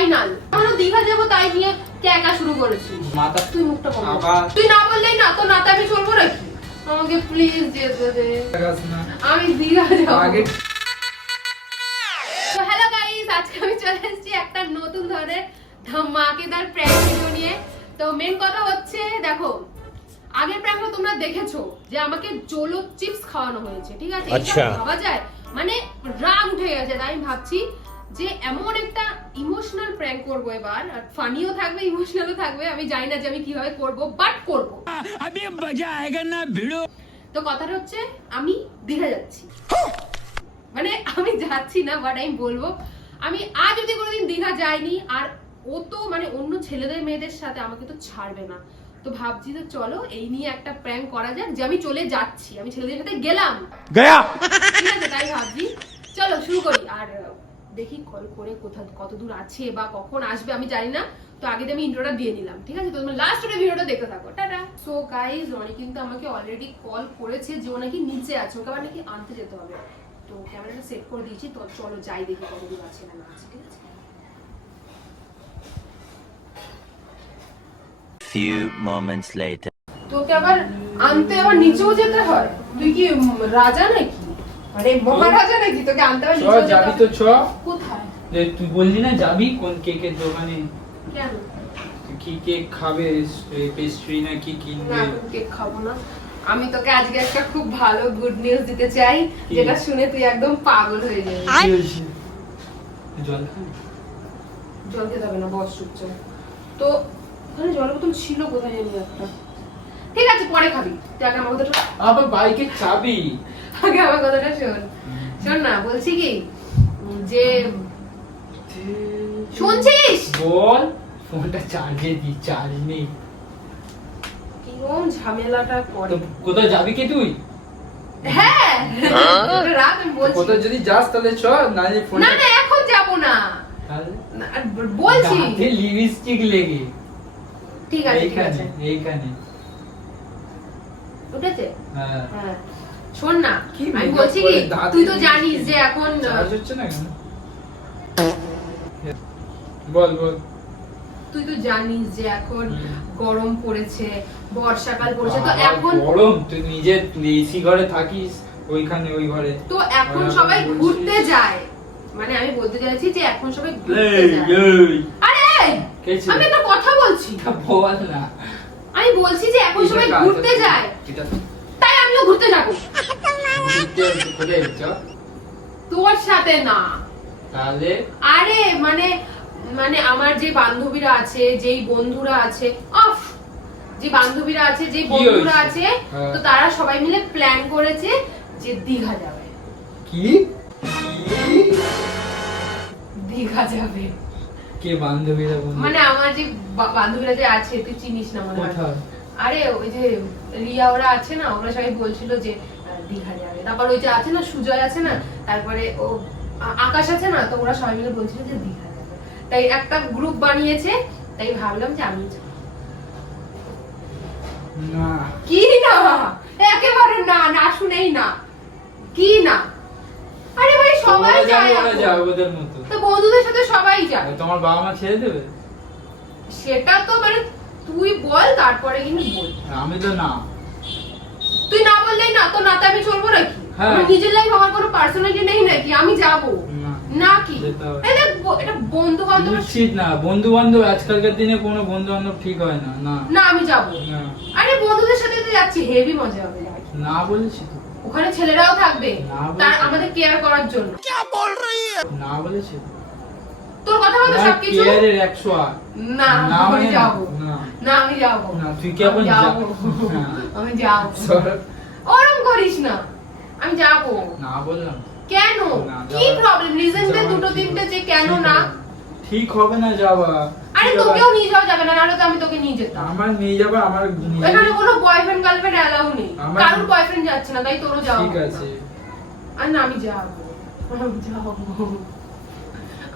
Final. আমরা দীঘা যাবো তাই নিয়ে ক্যাকা শুরু করেছিস। মাথা তুই মুখটা বন্ধ কর। তুই না বললেই না, তো নাতে আমি চলবো নাকি? আমাকে প্লিজ যেতে দে, আমি দীঘা যাবো আগে। তো হ্যালো গাইস, আজকে আমি চলে এসেছি একটা নতুন ধরনের ধামাকেদার প্র্যাঙ্ক ভিডিও নিয়ে। তো মেন কথা হচ্ছে, দেখো আগের প্র্যাঙ্কটা তোমরা দেখেছো যে আমাকে জোলো চিপস খাওয়ানো হয়েছে, ঠিক আছে? আচ্ছা, ভাবা যায়, মানে রাগ উঠে গেছে। তাই আমি ভাবছি যে এমন একটা ইমোশনাল প্র্যাঙ্ক করব এবার, আর ফানিও থাকবে ইমোশনালও থাকবে। আমি জানি না যে আমি কিভাবে করব, বাট করব। अभी मजा आएगा ना भिड़ो। তো কথাটা হচ্ছে আমি দীঘা যাচ্ছি, মানে আমি যাচ্ছি না, বাট আমি বলবো আমি আজ যদি কোনোদিন দীঘা যাইনি, আর ও তো মানে অন্য ছেলেদের মেয়েদের সাথে আমাকে তো ছাড়বে না। তো ভাবছি যে চলো এই নিয়ে একটা প্র্যাঙ্ক করা যাক, যে আমি চলে যাচ্ছি, আমি ছেলেদের সাথে গেলাম गया। ঠিক আছে? তাই ভাবছি চলো শুরু করি। আর দেখি কল করে কত দূর আছে বা কখন আসবে আমি জানি না। তো আগে আমি ইন্ট্রোটা দিয়ে নিলাম, ঠিক আছে? তো তোমরা লাস্ট অব্দি ভিডিওটা দেখতে থাকো। টাটা। সো গাইস, রনি কিন্তু আমাকে অলরেডি কল করেছে যে ও নাকি নিচে আছে, ওকে আবার নাকি আনতে যেতে হবে। তো ক্যামেরাটা সেট করে দিয়েছি, তো চলো যাই দেখি কত দূর আছে না আছে, ঠিক আছে? Few moments later. তোকে আবার আনতে আবার নিচেও যেতে হয়? তুই কি রাজা নাকি, মানে মহারাজা নাকি? তোকে আনতে আবার নিচেও যেতে যাবি হবে? তো ছ। কোথায়? তুই বললি না যাবি কোন কেকের দোকানে? কেন? কি কেক খাবে, পেস্ট্রি না কি না, কিনবে? আমি কেক খাবো না। আমি তোকে আজকে একটা খুব ভালো গুড নিউজ দিতে চাই, যেটা শুনে তুই একদম পাগল হয়ে যাবি। কি হয়েছে? জল খাবি? জল খেতে হবে না, বস চুপচাপ। তো ওখানে জলের বোতল ছিল কোথায় জানি একটা। ঠিক আছে, পরে খাবি। তুই আগে আমার কথাটা, আবার বাইকে চাবি। আগে আমার কথাটা শোন। শোন না, বলছি কি যে, শুনছিস? বল। ফোনটা চার্জে দি, চার্জ নেই। কিরম ঝামেলাটা করে। তো কোথায় যাবি কি তুই? হ্যাঁ রাত আমি বলছি। কোথায় যদি যাস তাহলে চ, নালে ফোন। না না, এখন যাবো না। তাহলে না, বলছি। দাঁতে লিপস্টিক লেগে। ঠিক আছে, ঠিক আছে। এইখানে উঠেছে? হ্যাঁ। হ্যাঁ। শোন না, কি আমি makeup বলছি কি, করে দাঁতে তুই তো lipstick? জানিস যে এখন চার্জ হচ্ছে না কেন? বল বল। তুই তো জানিস যে এখন গরম পড়েছে, বর্ষাকাল পড়েছে, তো বাবা, এখন গরম। তুই নিজে এসি ঘরে থাকিস, ওইখানে ওই ঘরে। তো এখন আর সবাই বলছিস? ঘুরতে যায়, মানে আমি বলতে চাইছি যে এখন সবাই ঘুরতে এই, যায়। এই, আরে এই, কে ছিল? আমি একটা কথা বলছি। তা বল না। আমি বলছি যে এখন সবাই এটা কাজ ঘুরতে হচ্ছে। যায়, এটা তাই আমিও ঘুরতে যাবো। ঘুরতে কোথায় যাচ্ছ? তোর সাথে না। তাহলে আরে মানে মানে আমার যে বান্ধবীরা আছে, যেই বন্ধুরা আছে, অফ, যে বান্ধবীরা আছে, যে কি বন্ধুরা হয়েছে? আছে, হ্যাঁ। তো তারা সবাই মিলে প্ল্যান করেছে যে দীঘা যাবে। কি? দীঘা যাবে কে বান্ধবীরা বন্ধু? মানে আমার যে বান্ধবীরা যে আছে, তুই চিনিস না মনে হয়। কোথায়? আরে ওই যে রিয়া ওরা আছে না, ওরা সবাই বলছিল যে দীঘা যাবে। তারপর ওই যে আছে না সুজয় আছে না, তারপরে ও আকাশ আছে না, তো ওরা সবাই মিলে বলছিল যে দীঘা যাবে। তাই একটা গ্রুপ বানিয়েছে, তাই ভাবলাম যে আমি যাব। না। কি না? একেবারে না, না শুনেই না। কি না? আরে ভাই সবাই ওরা যায় যাবে, ওরা এখন। যাবে ওদের মতো। তো বন্ধুদের সাথে সবাই যায়। আর তোমার বাবা মা ছেড়ে দেবে? সেটা তো মানে তুই বল, তারপরে কিন্তু বল। আমি তো না। তুই না বললেই না, তো নাতে আমি চলবো নাকি? হ্যাঁ। আমার নিজের লাইফ, আমার কোনো পার্সোনালিটি নেই নাকি? আমি যাব না। না কি? যেতে হবে। এটা এটা বন্ধু বান্ধব। উচিত না, বন্ধু বান্ধব আজকালকার দিনে কোনো বন্ধু বান্ধব ঠিক হয় না। না না আমি যাব। না। আরে বন্ধুদের সাথে তো যাচ্ছি, হেভি মজা হবে। না বলেছি তো। ওখানে ছেলেরাও থাকবে, না বলছি। তার আমাদের কেয়ার করার জন্য। না বলেছি তো। তোর কথা মতো না, সবকিছু। কেয়ারের 108। না না আমি মানে না। যাব না। না, আমি যাব না, তুই কি এখন যাব না। আমি যাব। সর। ওরম করিস না, আমি যাব। না বললাম। কেন? না, কি যাওয়া- প্রবলেম? রিজন দে যাওয়া দুটো ঠিক তিনটে হবে। যে কেন ঠিক না। হবে। ঠিক হবে না যাওয়া। আরে ঠিক তোকেও হবে। নিয়ে যাওয়া যাবে না, নাহলে তো আমি তোকে নিয়ে যেতাম। আমার নিয়ে যাবে, আমার নিয়ে এখানে যাবে। কোনো বয়ফ্রেন্ড গার্লফ্রেন্ড অ্যালাউ নেই। আমার- কারোর বয়ফ্রেন্ড যাচ্ছে না, তাই তোরও যাওয়া ঠিক হবে আছে। না। আর না, আমি যাব। আমি যাব।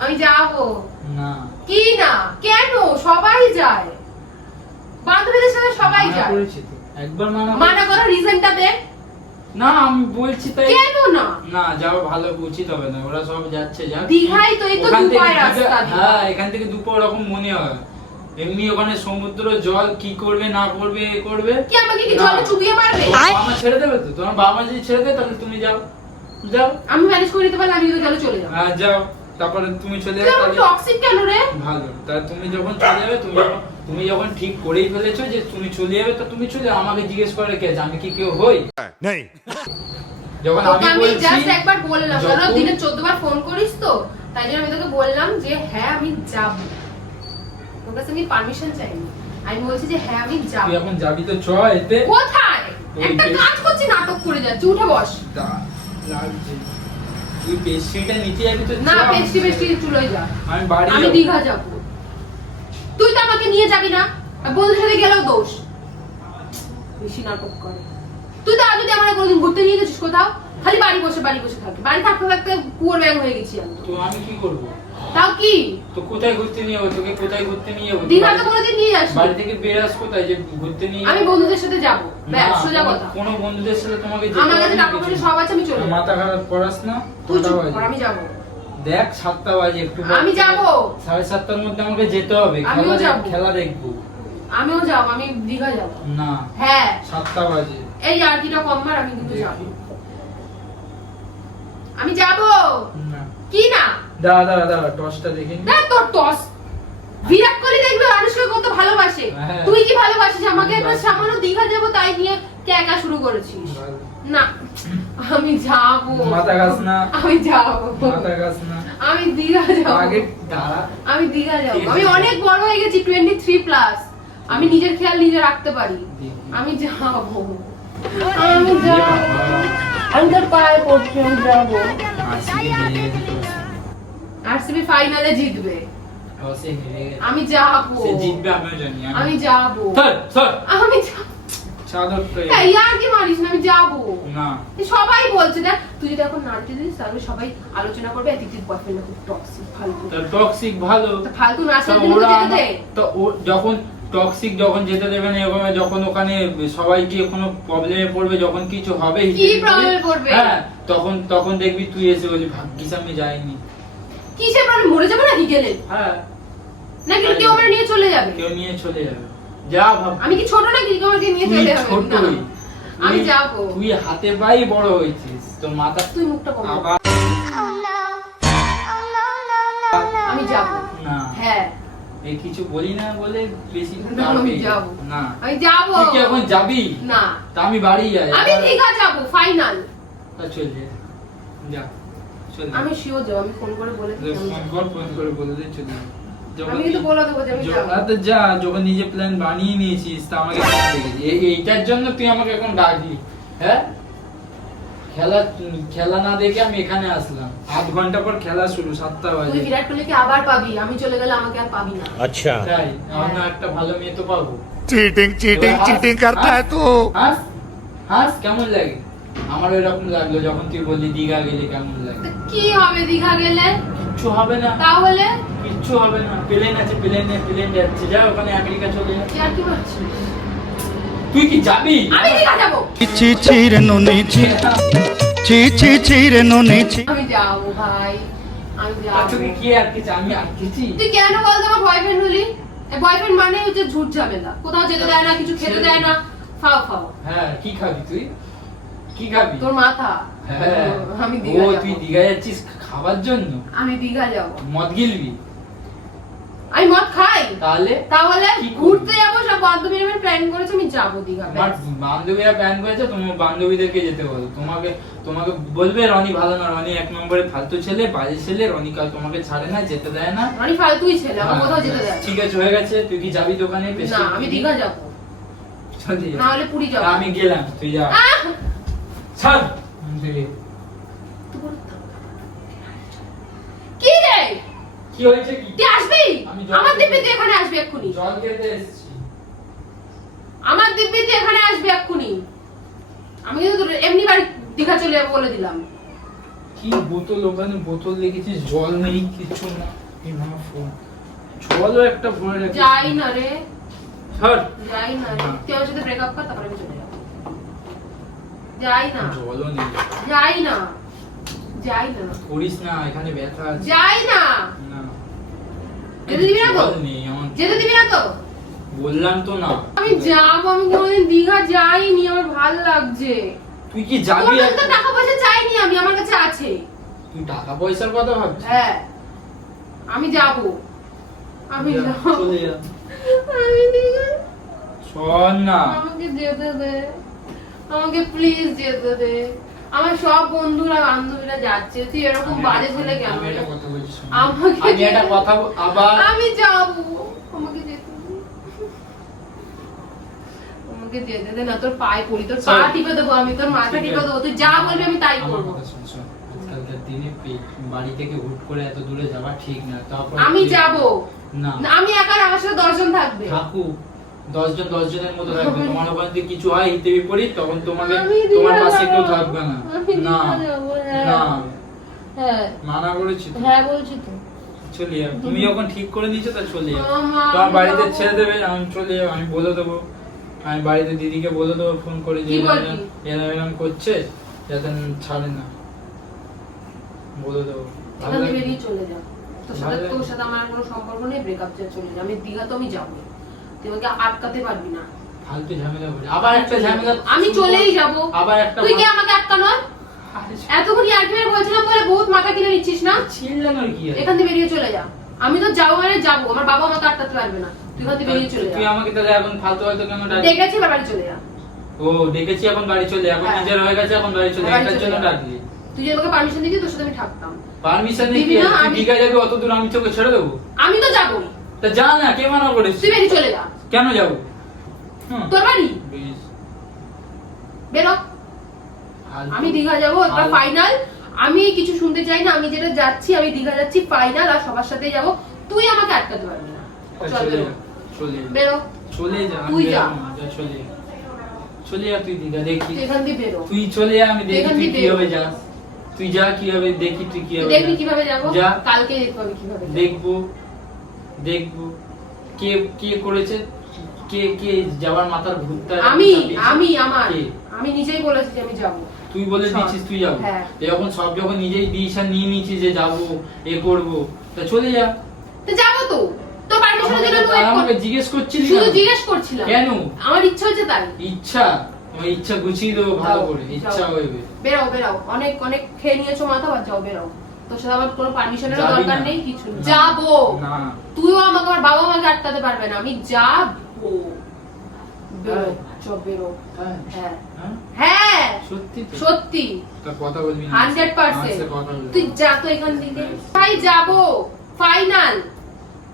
আমি যাব। না। কি না? কেন? সবাই যায়, বান্ধবীদের সাথে সবাই মানা যায়। করেছি তো। একবার মানা মানা করার রিজনটা দে। না আমি বলছি তাই। কেন না? না যাও ভালো উচিত হবে না, ওরা সব যাচ্ছে যা। দীঘাই তো, এই তো ওখান থেকে দুপায় রাস্তা। হ্যাঁ এখান থেকে দুপুর রকম মনে হয়। এমনি ওখানে সমুদ্র জল কি করবে না করবে এ করবে কি আমাকে কি জলে চুবিয়ে মারবে? বাবা মা ছেড়ে দেবে তো, তোমার বাবা মা যদি ছেড়ে দেয় তাহলে তুমি যাও যাও। আমি ম্যানেজ করে নিতে পারলে আমি তো জলে চলে যাবো। হ্যাঁ যাও, তারপরে তুমি চলে তুই যাবে আমার তাহলে টক্সিক কেন রে? ভালো। তা তুমি যখন চলে যাবে, তুমি যখন ঠিক করেই ফেলেছো যে তুমি চলে যাবে, তো তুমি চলে যাও। আমাকে জিজ্ঞেস করে কে, আমি কি কেউ হই? नहीं যখন তোকে আমি বলছি জাস্ট একবার বললাম, যখন- কারণ দিনে 14 বার ফোন করিস তো, তাই জন্য আমি তোকে বললাম যে হ্যাঁ আমি যাব। তোর কাছে আমি পারমিশন চাইনি, আমি বলছি যে হ্যাঁ আমি যাব। তুই এখন যাবি তো চ এতে। কোথায়? ওই একটা যে- কাজ করছি, নাটক করে যাচ্ছি, উঠে বস। লাগছে। তুই পেস্ট্রিটা নিতে যাবি তো না চ। পেস্টি পেস্টি চুলোই যা। আমি বাড়ি আমি যাবো। দীঘা যাব। তুই তো আমাকে নিয়ে যাবি না, আর বন্ধুদের সাথে গেলেও দোষ। বেশি নাটক করে। তুই তো আজ যদি আমরা কোনোদিন ঘুরতে নিয়ে গেছিস কোথাও? খালি বাড়ি বসে থাকি। বাড়ি থাকতে থাকতে কুয়োর ব্যাং হয়ে গেছি আমি। তো আমি কি করব? তাও কি? তো কোথায় ঘুরতে নিয়ে যাবো তোকে? কোথায় ঘুরতে নিয়ে যাবো? দীঘা তো কোনোদিন নিয়ে যাসনি। বাড়ি থেকে বেরাস কোথায় যে ঘুরতে নিয়ে আমি যাবো? বন্ধুদের সাথে যাব। ব্যাস না, সোজা কথা। কোনো বন্ধুদের সাথে তোমাকে যেতে আমার কাছে হবে না টাকা পয়সা কিছু। সব আছে, আমি চলে যাব। মাথা খারাপ করাস না। তুই কটা চুপ বাজে? কর, আমি যাব। দেখ 7টা বাজে, একটু আমি যাবো। 7:30টার মধ্যে আমাকে যেতে হবে। আমিও যাবো। খেলা দেখবো। আমিও যাব, আমি দীঘা যাব। না হ্যাঁ 7টা বাজে। এই আর কিটা কম মার, আমি কিন্তু যাব। আমি যাব। না কি না? দাঁড়া টসটা দেখে নি। না তোর টস। বিরাট কোহলি দেখবে মানুষকে কত ভালোবাসে। হ্যাঁ। তুই কি ভালোবাসিস আমাকে? আমি একবার বাসি। সামান্য দীঘা যাব তাই নিয়ে একা শুরু করেছিস। ভালো। না আমি যাব। মাথা ঘাস না। আমি যাব। মাথা ঘাস না। আমি দীঘা যাব। আগে দাঁড়া। আমি দীঘা যাব। ঠিক আছে। আমি অনেক বড় হয়ে গেছি, 23 প্লাস। আমি নিজের খেয়াল নিজে রাখতে পারি। দেখি। আমি যাব। আমি যাব। আমি তোর পায়ে পড়ছি, আমি যাব। আজকে হেরে গেছে টসে। আরসিবি ফাইনালে জিতবে। টসে হেরে গেছে। আমি যাব। সে জিতবে আমিও জানি। আমি যাব। স্যার আমি যাব। চাদর তো এই। এই আর কি মারিস না, আমি যাব। না সবাই বলছে দেখ, তুই যদি এখন নাচতে দিস তাহলে সবাই আলোচনা করবে এতিতির বয়ফ্রেন্ড খুব টক্সিক, ফালতু। তো টক্সিক ভালো। তো ফালতু নাচের তো দিন তো ওরা যেতে দে। তো ও যখন টক্সিক যখন যেতে দেবে না, এরকম যখন ওখানে সবাই গিয়ে কোনো প্রবলেমে পড়বে, যখন কিছু হবে কি হিসেবে প্রবলেমে পড়বে? হ্যাঁ তখন দেখবি তুই এসে বলি ভাগ্যিস আমি যাইনি। কিসের প্রবলেম? মরে যাবো নাকি গেলে? হ্যাঁ নাকি কেউ আমার নিয়ে চলে যাবে? কেউ নিয়ে চলে যাবে। যা ভাব। আমি কি ছোট নাকি কেউ আমাকে নিয়ে তুই চলে যাবে? না, ছোটই। আমি তুই- যাব। তুই হাতে পায়ে বড় হয়েছিস, তোর মাথা তুই মুখটা বন্ধ কর। আবার আমি যাব। না হ্যাঁ এই কিছু বলি না বলে বেশি না, তার আমি পেয়ে গেছে। যাবো। না আমি যাব। তুই কি এখন যাবি? না তা আমি বাড়ি যাই। আমি দীঘা যাব ফাইনাল। তা চল যা চল আমি শিওর যাব, আমি ফোন করে বলে দিই আমি যাবো। ফোন করে বলে দে চলে যা। আমি কিন্তু বলে দেবো যে আমি যাব। তো যা, যখন নিজে প্ল্যান বানিয়ে নিয়েছিস তা আমাকে কেন ডেকেছিস? এইটার জন্য তুই আমাকে এখন ডাকলি? হ্যাঁ খেলা না দেখে আমি এখানে আসলাম। 8 ঘন্টা পর খেলা শুরু, 7টা তুই বাজে। বিরাট কোহলিকে আবার পাবি, আমি চলে গেলে আমাকে আর পাবি না। अच्छा তাই আমরা একটা ভালো মেয়ে তো পাবো। चीटिंग चीटिंग चीटिंग करता है तू হাস হাস কেমন লাগে? আমার এরকম লাগলো যখন তুই বললি দীঘা গেলে কেমন লাগে। তো কি হবে দীঘা গেলে? কিচ্ছু হবে না, তাহলে কিচ্ছু হবে না। প্লেন আছে, প্লেন যাচ্ছে, যা ওখানে আমেরিকা চলে যা। কি আর কি করছিস? তুই কি যাবি? আমি দীঘা যাব। ছি ছি রে নুনি ছি ছি ছি ছি রে নুনি ছি আমি যাব ভাই, আমি যাব। তোকে কি আর কিছু আমি আটকেছি? তুই কেন বল তোমার বয়ফ্রেন্ড হলি? বয়ফ্রেন্ড মানে হচ্ছে ঝুট ঝামেলা, কোথাও যেতে দেয় না, কিছু খেতে দেয় না, ফাও ফাও। হ্যাঁ কি খাবি তুই? কি খাবি? তোর মাথা। হ্যাঁ আমি ও দীঘা তুই যাব। দীঘা যাচ্ছিস খাবার জন্য? আমি দীঘা যাব। মদ গিলবি? আমি মদ খাই? তাহলে তাহলে কি করবি? ঘুরতে যাবো, সব বান্ধবীরা মিলে প্ল্যান করেছে, আমি যাবো দীঘা। আমার বান্ধবীরা প্ল্যান করেছে, তোমার বান্ধবীদেরকে যেতে বলো। তোমাকে বলবে রনি ভালো না, রনি 1 নম্বরে ফালতু ছেলে, বাজে ছেলে, রনি কাল তোমাকে ছাড়ে না, যেতে দেয় না। আমি ফালতুই ছেলে, আমার কোথাও যেতে দেয় না। ঠিক আছে হয়ে গেছে। তুই কি যাবি দোকানে? না আমি দীঘা যাব, চল না হলে পুরী যাব। আমি গেলাম, তুই যা। আহ! ছাড়। কি রে? কি হয়েছে কি? তুই আসবি? আমি জল আমার খেতে- দিব্যি তুই এখানে আসবি এক্ষুনি। জল খেতে এসেছি। আমার দিব্যি তুই এখানে আসবি এক্ষুনি। আমি কিন্তু তোর এমনি বাড়ি দীঘা চলে যাবো বলে দিলাম। কি বোতল, ওখানে বোতল দেখেছিস, জল নেই কিছু না। এই মামা ফোন, জলও একটা ভরে রেখেছিস। যাই না রে, ছাড়। যাই না রে। তুই আমার সাথে ব্রেকআপ কর, তারপরে আমি চলে যাবো। যাই না, জলও নেই। যাই না, যাই না, করিস না, এখানে ব্যথা আছে। যাই না। না। যেতে দিবি না তো? জল নেই আমার। যেতে দিবি না তো? বললাম তো না। আমি যাবো, আমি কোনোদিন দীঘা যাইনি, আমার ভালো লাগছে। তুই কি যাবি? তোর কাছে তো টাকা পয়সা চাইনি আমি, আমার কাছে আছে। তুই টাকা পয়সার কথা ভাবছিস? হ্যাঁ, আমি যা, যাবো। চলে যা। আমি দীঘা, শোন না। আমাকে যেতে দে, আমাকে প্লিজ যেতে দে। আমার সব বন্ধুরা বান্ধবীরা যাচ্ছে, তুই এরকম বাজে ছেলে কেন? আমি একটা কথা বলছি শোন। আমাকে আমি একটা কথা আবার আমি যাবো, আমাকে যেতে দে। আমাকে যেতে দে না, তোর পায়ে পড়ি, তোর পা Sorry. টিপে দেবো আমি, তোর মাথা টিপে দেবো, তুই যা বলবি আমি তাই আমার করবো। কথা শোন, শোন। আজকালকার দিনে বাড়ি থেকে হুট করে এত দূরে যাওয়া ঠিক না। তারপর আমি যাবো না, না, আমি একা না, আমার সাথে 10 জন থাকবে। থাকুক 10 জন 10 জনের মতো থাকবে। তোমার ওখানে যদি কিছু হয় হিতে বিপরীত, তখন তোমাকে আমি তোমার দীঘা পাশে কেউ যাবো। থাকবে না। আমি না দীঘা যাবো, হ্যাঁ। না, হ্যাঁ, মানা করেছি তো। হ্যাঁ বলছি তো। চলে যাও, তুমি যখন ঠিক করে নিয়েছো তা চলে যাও। মামা, তোমার আমি বাড়িতে যাবো। ছেড়ে দেবে, আমি চলে যাবো। আমি বলে দেবো, আমি বাড়িতে দিদিকে বলে দেবো ফোন করে যে কি এরম বলবি? এরম করছে, যাতে ছাড়ে না। বলে দেবো। ভালো এখান থেকে লাগবে? বেরিয়ে চলে যা। তোর সাথে ভালো তোর সাথে আমার আর কোনো সম্পর্ক নেই, ব্রেকআপ করে চলে যা। আমি দীঘা তো আমি যাবো, তুই আমাকে আটকাতে পারবি না। ফালতু ঝামেলা করে আবার একটা ঝামেলা। আমি চলেই যাবো। আবার একটা তুই কি আমাকে আটকানো? এতক্ষণ ইয়ার্কিমের বলছিলাম বলে বহুত মাথা কিনে নিচ্ছিস না? চিল্লানোর কি আছে? এখান থেকে বেরিয়ে চলে যা। আমি তো যাবো মানে যাবো, আমার বাবা আমাকে আটকাতে পারবে না। তুই এখান থেকে বেরিয়ে চলে তুই যা। আমাকে তাহলে এখন ফালতু ফালতু কেন ডাকলি? দেখেছি, এবার বাড়ি চলে যা। ও ডেকেছি, এখন বাড়ি চলে, এখন হ্যাঁ। নিজের হয়ে গেছে, এখন বাড়ি চলে। বাড়ি এটার চলে জন্য যা। ডাকলি? তুই যদি আমাকে পারমিশন দিবি তোর সাথে আমি থাকতাম। পারমিশন দিবি দিবি না, তুই আমি- দীঘা যাবি অত দূর, আমি তোকে ছেড়ে দেবো? আমি তো যাবোই, তা যা না, কে মানা করেছে? তুই বেরিয়ে চলে যা। কেন যাবো? হুম, তোর বাড়ি বেশ। বেরো। ফালতু। আমি দীঘা যাবো, এটা ফালতু। ফাইনাল। আমি কিছু শুনতে চাই না, আমি যেটা যাচ্ছি, আমি দীঘা যাচ্ছি ফাইনাল, আর সবার সাথেই যাবো। তুই আমাকে আটকাতে পারবি না। তা চল চলে বেরো, যা, চলে যা। বেরো। চলে যা, আমি তুই যা। বেরোবো না, যা চলে যা। চলে যা তুই দীঘা, দেখি। তুই এখান দিয়ে বেরো। তুই চলে যা, আমি দেখি এখান তুই দিয়ে কিভাবে বেরো। যাস। তুই যা, কিভাবে দেখি তুই তুই কিভাবে দেখবি যাস। কিভাবে যাবো? যা। কালকে দেখতে পাবি কিভাবে যাবো। দেখবো, দেখবো কে কে করেছে, কে কে যাওয়ার মাথার ভূতটা আমি চাপিয়েছে। আমি আমার কে? আমি নিজেই বলেছি যে আমি যাবো। তুই বলে সব। দিচ্ছিস তুই যাবো? হ্যাঁ। যখন সব যখন নিজেই ডিসিশন নিয়ে নিয়েছিস যে যাবো, এ করবো, তা চলে যা। তো যাবো তো, তোর পারমিশনের জন্য তো wait আমাকে কর- জিজ্ঞেস করছিস শুধু কেন? জিজ্ঞেস করছিলাম। কেন? আমার ইচ্ছা হচ্ছে তাই। ইচ্ছা, তোমার ইচ্ছা গুছিয়ে দেবো ভালো যাও, করে, যাও। ইচ্ছা হইবে। বেরাও বেরাও, অনেক অনেক খেয়ে নিয়েছো মাথা, বাদ যাও বেরাও। তোর সাথে আমার কোনো পারমিশনের যাবি দরকার না? নেই, কিছু নেই। না। যাবো। না, তুইও আমাকে, আমার বাবা আমাকে আটকাতে পারবে না, আমি যাবো। বেরো, চল বেরো। হ্যাঁ। হ্যাঁ হ্যাঁ? হ্যাঁ, সত্যি তো? সত্যি তা কথা বলবি না? 100%। আমার সাথে কথা বলবি। তুই যা তো এখান থেকে। ভাই যাবো ফাইনাল।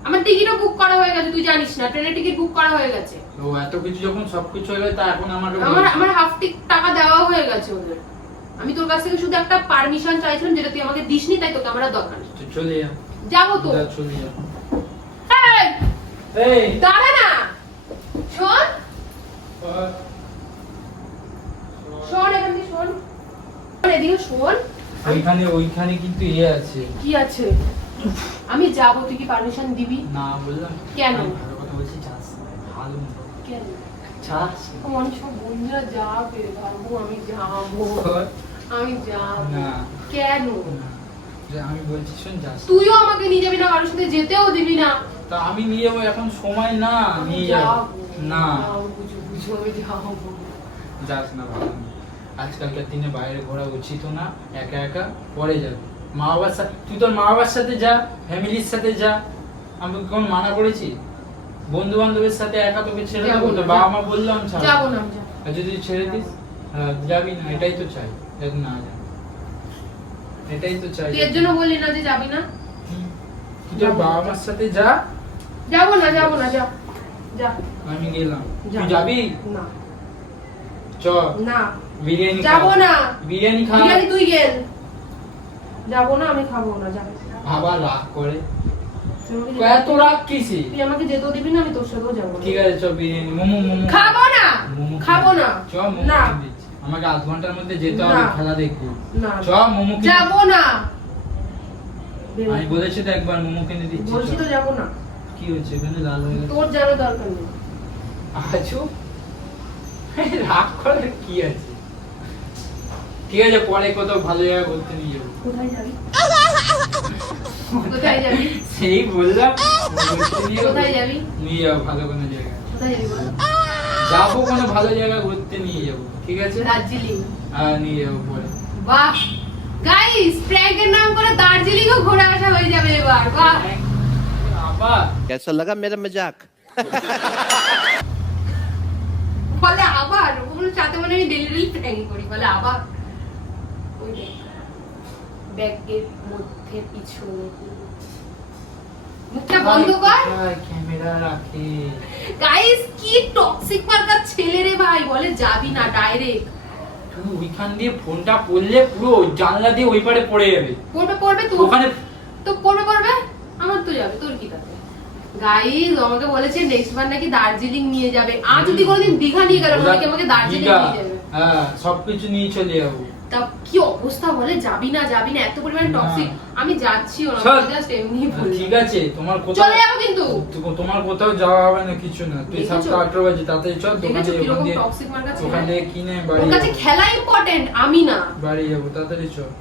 আমার টিকিটও বুক করা হয়ে গেছে, তুই জানিস না, ট্রেনের টিকিট বুক করা হয়ে গেছে। ও এত কিছু যখন সবকিছু হয়ে গেছে, তা এখন আমাকে আমার বলছিস? আমার হাফ টাকা দেওয়া হয়ে গেছে ওদের। আমি তোর কাছ থেকে শুধু একটা পারমিশন চাইছিলাম, যেটা তুই আমাকে দিসনি, তাই তোকে আমার আর দরকার নেই। তুই চলে যা। যাবো তো। যা, চলে যা। এই, এই দাঁড়া না, শোন শোন, এখান থেকে শোন, এদিকে শোন। ওইখানে কিন্তু ইয়ে আছে। কি আছে? আমি যাবো, তুই কি পারমিশন দিবি? না বললাম। কেন? আমি ভালো কথা বলছি, যাস না। ভালো মতো। কেন? যাস না। আমার সব বন্ধুরা যাবে, বাবু আমি যাবো, আমি যাবো। না। কেন? না। যে আমি বলছি শোন, যাস না। তুইও আমাকে নিয়ে যাবি না, কারোর সাথে যেতেও দিবি না। তা আমি নিয়ে যাবো, এখন সময় না, আমি নিয়ে যাবো না। যাবো, বুঝো বুঝো, আমি যাবো। যাস না, ভালো না। আজকালকার দিনে বাইরে ঘোরা উচিত না, একা একা পরে যাবে। মা বাবার সাথে, তুই তোর মা বাবার সাথে যা, ফ্যামিলির সাথে যা। আমি কোন মানা করেছি? বন্ধু বান্ধবের সাথে একা তোকে ছেড়ে যাবো দেবো? তো না, বাবা মা বললাম ছাড়। যাবো না, আমি যাবো। আর যদি ছেড়ে দিস, যাবি না, এটাই তো চাই। যাতে না যা, এটাই তো চাই। তুই এর জন্য বললি না যে যাবি না? তুই তোর বাবা মার সাথে যা। যাবো না, যাবো না, যা যা। আমি গেলাম। যা। তুই যাবি? না চ, না, বিরিয়ানি যাবো খাবো। না। বিরিয়ানি খা। বিরিয়ানি তুই গেল। যাবো না, আমি খাবো না, যা। বাবা রাগ করে। তুই আমাকে এত রাগ কিসে? তুই আমাকে যেতেও দিবি না, আমি তোর সাথেও যাবো না। ঠিক আছে, চ বিরিয়ানি, মোমো মোমো খাবো না, মোমো খাবো না। চ মোমো না। কিনে দিচ্ছি। আমাকে আধ ঘন্টার মধ্যে যেতে হবে, না। খেলা দেখবো। না, চ মোমো কিনে। যাবো না। বেরো। আমি বলেছি তো একবার, মোমো কিনে দিচ্ছি। বলছি চ। তো যাবো না। কি হচ্ছে এখানে, লাল হয়ে গেছে? তোর জানার দরকার নেই। আছো রাগ করে কি আছে? ঠিক আছে পরে কোথাও ভালো জায়গা ঘুরতে নিয়ে যাবো। কোথায় যাবি? কোথায় যাবি? সেই বললাম ঘুরতে নিয়ে যাবো। কোথায় যাবি? নিয়ে যাবো ভালো কোনো জায়গা। কোথায় যাবি বল? যাবো কোনো ভালো জায়গা ঘুরতে নিয়ে যাবো, ঠিক আছে? দার্জিলিং। হ্যাঁ নিয়ে যাবো পরে। বাহ গাইস, প্র্যাঙ্কের নাম করে দার্জিলিংও ঘোরা আসা হয়ে যাবে এবার। বাহ আবার कैसा लगा मेरा मजाक? বলে আবার ওগুলো সাথে মানে আমি ডেলি প্র্যাঙ্ক করি, বলে আবার ওই দেখ ব্যাগের মধ্যে পিছনে মুখটা বন্ধ কর। ক্যামেরা রাখে। গাইস কি টক্সিক মার্কার ছেলে রে ভাই, বলে যাবি না ডাইরেক্ট। তুই ওইখান দিয়ে ফোনটা পড়লে পুরো জানলা দিয়ে ওই পারে পড়ে যাবে। পড়বে তো ওখানে তো পড়বে আমার তো যাবে, তোর কি তাতে? গাইস আমাকে বলেছে নেক্সট বার নাকি দার্জিলিং নিয়ে যাবে, আর যদি কোনোদিন দীঘা নিয়ে গেল নাকি আমাকে দার্জিলিং দীঘা, নিয়ে যাবে। হ্যাঁ সবকিছু নিয়ে চলে যাবো। তা কি অবস্থা বলে, যাবি না এত পরিমাণে না। টক্সিক। আমি যাচ্ছিও না, চল। জাস্ট এমনি বলি। ঠিক আছে তোমার কোথাও চলে যাবো কিন্তু। তোমার কোথাও যাওয়া হবে না, কিছু না। তুই দেখেছো? 7টা 8টা বাজে তাড়াতাড়ি চল দোকানে দেখেছো ওখান কিরকম দিয়ে টক্সিক মার্কার ছেলে? ওখান থেকে কিনে ওর বাড়ি কাছে যাবো। খেলা ইম্পর্টেন্ট, আমি না। বাড়ি যাবো তাড়াতাড়ি চল।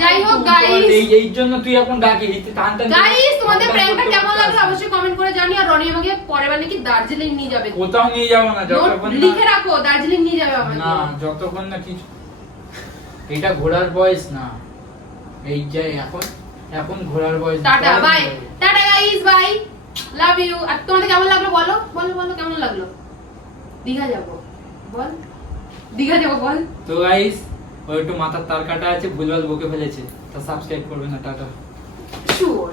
যাই হোক তোমার গাইস, এই জন্য তুই এখন ডাকি টান টান গাইস তোমাদের টান টান প্র্যাঙ্কটা করতে কেমন করতে লাগলো আসবি। অবশ্যই কমেন্ট করে জানিও। আর রনি আমাকে পরের বার নাকি দার্জিলিং নিয়ে যাবে। কোথাও নিয়ে যাবো না নোট যতক্ষণ লিখে না রাখো, দার্জিলিং নিয়ে যাবে আমাকে। না যতক্ষণ না কিছু এটা ঘোরার বয়স না। এই যে এখন ঘোরার বয়স না। টাটা পরে বাই, ঘোরাবো। Tata guys, bye, love you. আর তোমাদের কেমন লাগলো বলো কেমন লাগলো? দীঘা যাবো বল, দীঘা যাবো বল। তো গাইস ওই একটু মাথার তার কাটা আছে, ভুলভাল বকে ফেলেছে, তা সাবস্ক্রাইব করবে না। টাটা। শিওর।